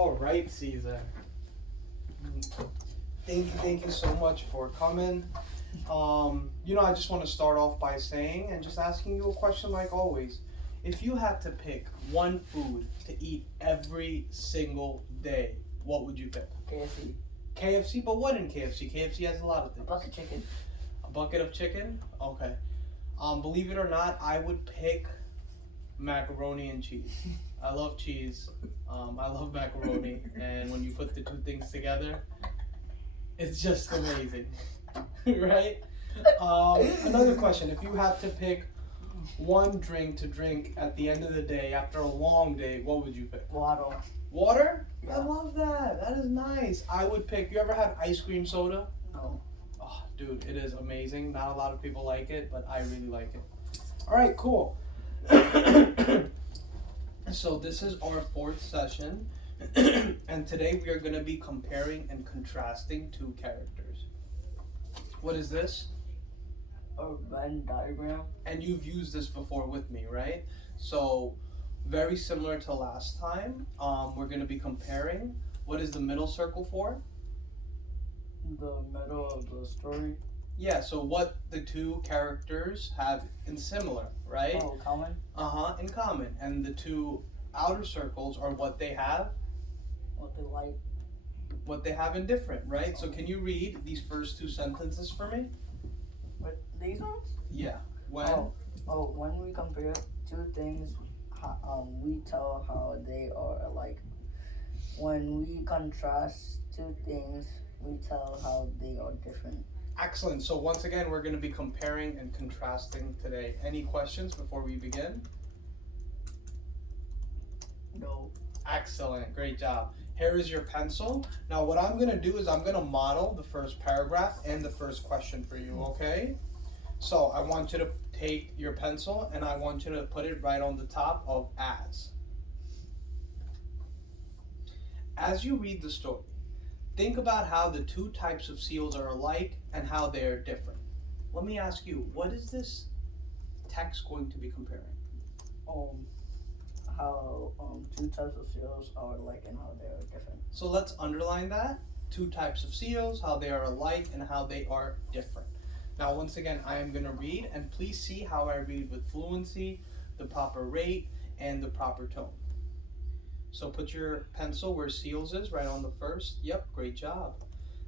All right, Caesar. Thank you so much for coming. I just want to start off by saying and just asking you a question like always. If you had to pick one food to eat every single day, what would you pick? KFC. KFC, but what in KFC? KFC has a lot of A things. bucket chicken. A bucket of chicken? Okay. Believe it or not, I would pick macaroni and cheese. I love cheese. I love macaroni, and when you put the two things together, it's just amazing, right? Another question: if you had to pick one drink to drink at the end of the day after a long day, what would you pick? Water. Water? I Yeah. love that. That is nice. I would pick. You ever had ice cream soda? No. Oh, dude, it is amazing. Not a lot of people like it, but I really like it. All right, cool. So this is our fourth session, and today we are going to be comparing and contrasting two characters. What is this? A Venn diagram. And you've used this before with me, right? So very similar to last time. We're going to be comparing. What is the middle circle for? The middle of the story. Yeah, so what the two characters have in similar, right? Oh, common. In common. And the two outer circles are what they have, What they like. what they have in different, right? So can you read these first two sentences for me? What, these ones? Yeah. When? When we compare two things, we tell how they are alike. When we contrast two things, we tell how they are different. Excellent. So once again, we're going to be comparing and contrasting today. Any questions before we begin? No. Excellent. Great job. Here is your pencil. Now what I'm going to do is I'm going to model the first paragraph and the first question for you, okay? So I want you to take your pencil and I want you to put it right on the top of as. As you read the story, think about how the two types of seals are alike and how they are different. Let me ask you, what is this text going to be comparing? How two types of seals are alike and how they are different. So let's underline that. Two types of seals, how they are alike and how they are different. Now, once again, I am going to read, and please see how I read with fluency, the proper rate, and the proper tone. So put your pencil where seals is, right on the first. Yep, great job.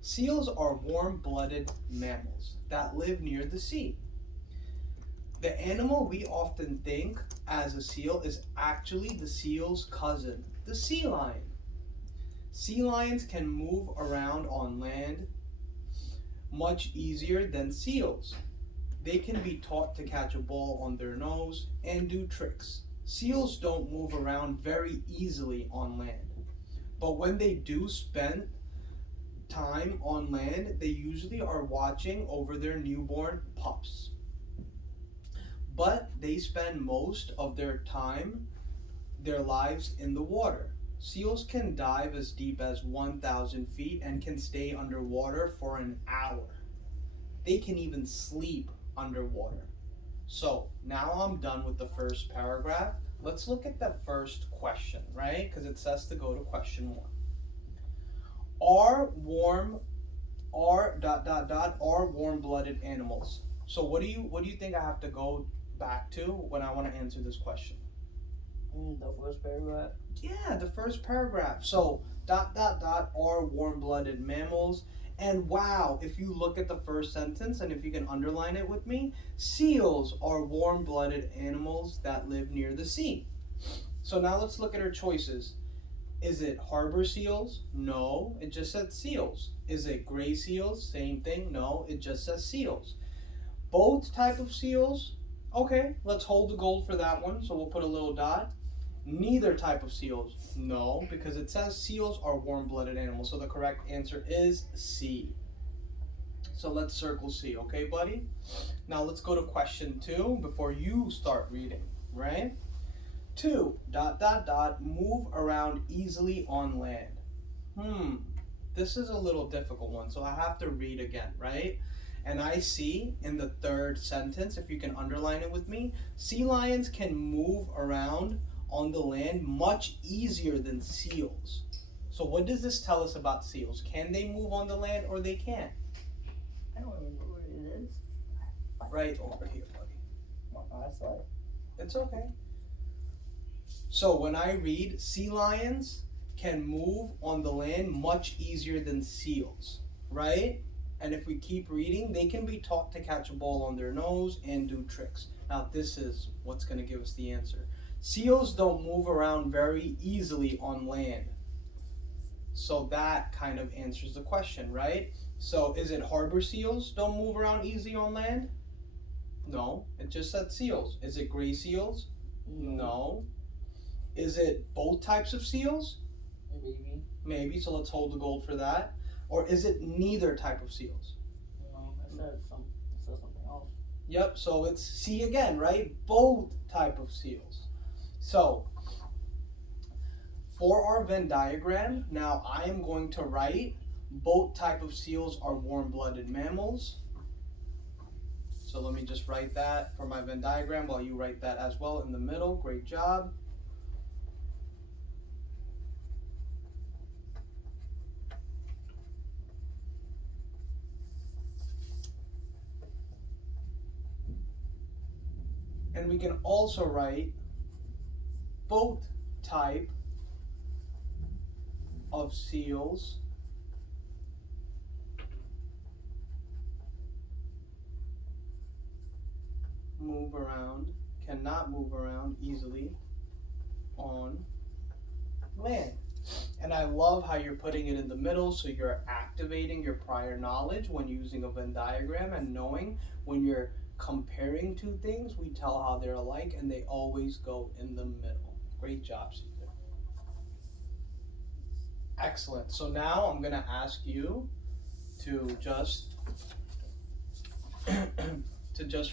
Seals are warm-blooded mammals that live near the sea. The animal we often think as a seal is actually the seal's cousin, the sea lion. Sea lions can move around on land much easier than seals. They can be taught to catch a ball on their nose and do tricks. Seals don't move around very easily on land, but when they do spend time on land, they usually are watching over their newborn pups. But they spend most of their time, their lives in the water. Seals can dive as deep as 1,000 feet and can stay underwater for an hour. They can even sleep underwater. So now I'm done with the first paragraph. Let's look at the first question, right? Because it says to go to question 1. Are warm-blooded animals? So what do you think I have to go back to when I want to answer this question? The first paragraph. Yeah, the first paragraph. So are warm-blooded mammals. And wow, if you look at the first sentence and if you can underline it with me, seals are warm-blooded animals that live near the sea. So now let's look at our choices. Is it harbor seals? No, it just said seals. Is it gray seals? Same thing. No, it just says seals. Both type of seals? Okay, let's hold the gold for that one. So we'll put a little dot. Neither type of seals? No, because it says seals are warm-blooded animals. So the correct answer is C. So let's circle C, okay, buddy? Now let's go to question 2 before you start reading, right? 2, move around easily on land. This is a little difficult one, so I have to read again, right? And I see in the third sentence, if you can underline it with me, sea lions can move around on the land much easier than seals. So what does this tell us about seals? Can they move on the land or they can't? I don't remember what it is. Right over here, buddy. My eyesight. It's okay. So when I read, sea lions can move on the land much easier than seals, right? And if we keep reading, they can be taught to catch a ball on their nose and do tricks. Now this is what's going to give us the answer. Seals don't move around very easily on land. So that kind of answers the question, right? So is it harbor seals don't move around easy on land? No, it just said seals. Is it gray seals? No. Is it both types of seals? Maybe. Maybe, so let's hold the gold for that. Or is it neither type of seals? No, it said something else. Yep, so it's C again, right? Both type of seals. So, for our Venn diagram, now I am going to write both type of seals are warm-blooded mammals. So let me just write that for my Venn diagram while you write that as well in the middle. Great job. And we can also write both type of seals cannot move around easily on land. And I love how you're putting it in the middle, so you're activating your prior knowledge when using a Venn diagram and knowing when you're comparing two things, we tell how they're alike and they always go in the middle. Great job, Caesar. Excellent. So now I'm going to ask you to just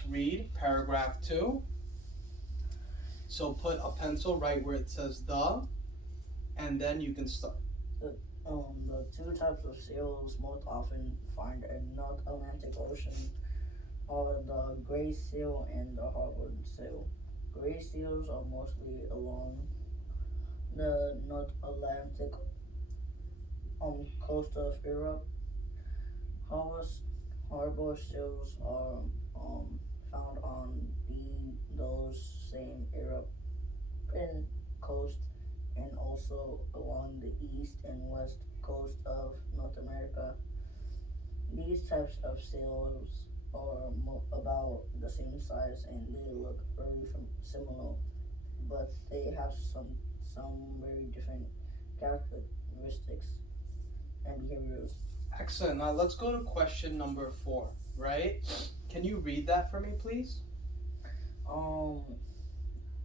read paragraph 2. So put a pencil right where it says the, and then you can start. The two types of seals most often found in North Atlantic Ocean are the gray seal and the harbor seal. Gray seals are mostly along the North Atlantic coast of Europe. Harbor seals are found on those same European coast and also along the east and west coast of North America. These types of seals are about the same size and they look very similar, but they have some very different characteristics and behaviors. Excellent. Now let's go to question number 4, right? Can you read that for me, please?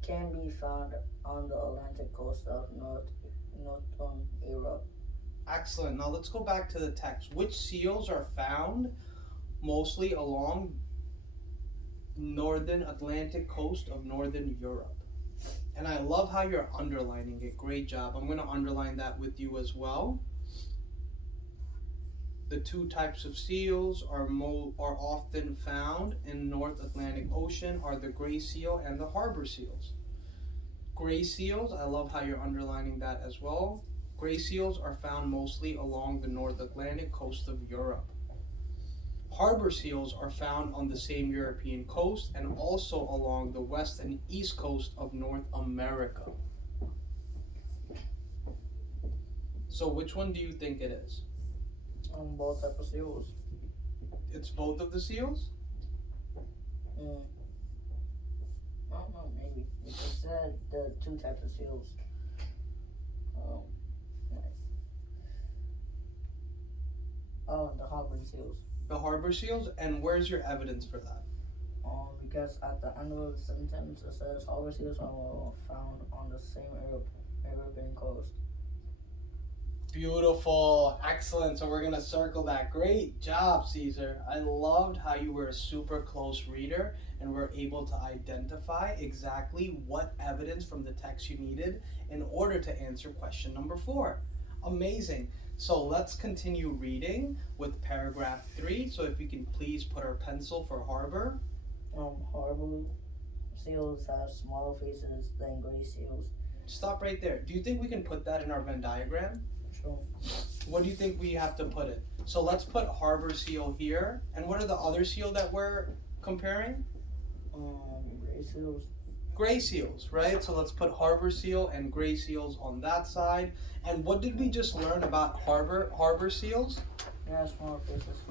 Can be found on the Atlantic coast of Northern Europe. Excellent. Now let's go back to the text. Which seals are found mostly along northern Atlantic coast of Northern Europe? And I love how you're underlining it. Great job. I'm going to underline that with you as well. The two types of seals are often found in North Atlantic Ocean are the gray seal and the harbor seals. Gray seals, I love how you're underlining that as well. Gray seals are found mostly along the North Atlantic coast of Europe. Harbor seals are found on the same European coast and also along the west and east coast of North America. So which one do you think it is? Both types of seals. It's both of the seals? I don't know, maybe. It said the two types of seals. The harbor seals. The harbor seals? And where's your evidence for that? Because at the end of the sentence it says harbor seals are found on the same European coast. Beautiful. Excellent. So we're going to circle that. Great job, Caesar. I loved how you were a super close reader and were able to identify exactly what evidence from the text you needed in order to answer question number 4. Amazing. So let's continue reading with paragraph 3. So if you can please put our pencil for harbor. Harbor seals have smaller faces than gray seals. Stop right there. Do you think we can put that in our Venn diagram? True. What do you think we have to put it? So let's put harbor seal here. And what are the other seal that we're comparing? Gray seals. Gray seals, right? So let's put harbor seal and gray seals on that side. And what did we just learn about harbor seals? Yeah, small faces.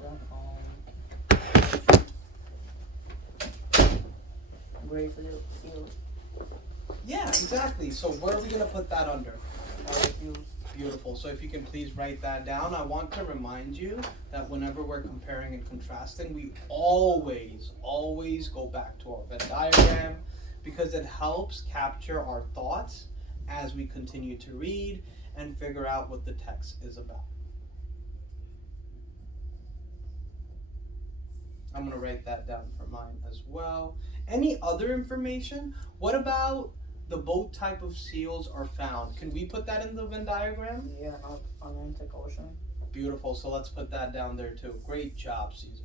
Gray seals. Yeah, exactly. So where are we gonna put that under? Harbor seals. Beautiful. So if you can please write that down. I want to remind you that whenever we're comparing and contrasting, we always go back to our Venn diagram because it helps capture our thoughts as we continue to read and figure out what the text is about. I'm gonna write that down for mine as well. Any other information? What about the both type of seals are found? Can we put that in the Venn diagram? Yeah, Atlantic Ocean. Beautiful, so let's put that down there too. Great job, Caesar.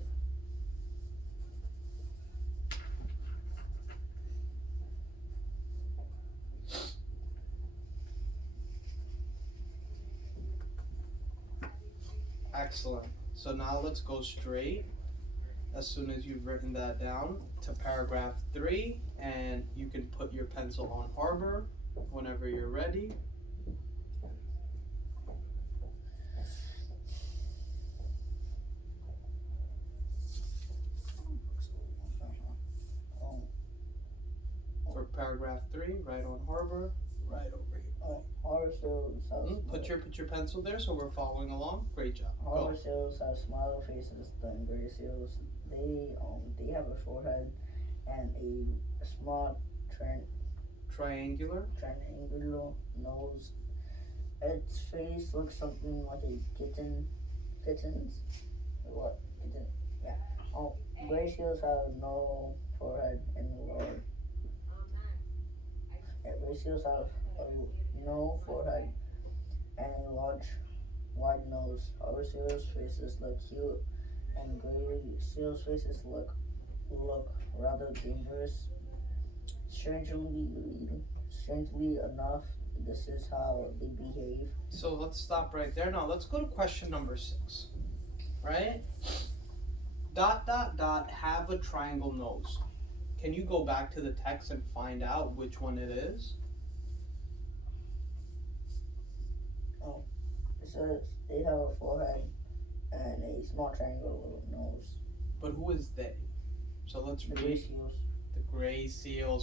Excellent. So now let's go straight, as soon as you've written that down, to paragraph 3, and you can put your pencil on harbor whenever you're ready. For paragraph 3, right on harbor, right over here. Harbor seals have Put your pencil there so we're following along. Great job. harbor Go. seals have smaller faces than gray seals. They have a forehead and a small Triangular. triangular nose. Its face looks something like a kitten's. What kitten? Yeah. Gray seals have no forehead and large. Yeah, gray seals have no forehead and a large, wide nose. Harbor seals' faces look cute, and gray seals' faces look rather dangerous. Strangely enough, this is how they behave. So let's stop right there. Now let's go to question number 6. Right? ... have a triangle nose. Can you go back to the text and find out which one it is? It says they have a forehead and a small triangular nose. But who is they? So let's The read. gray seals. The gray seals.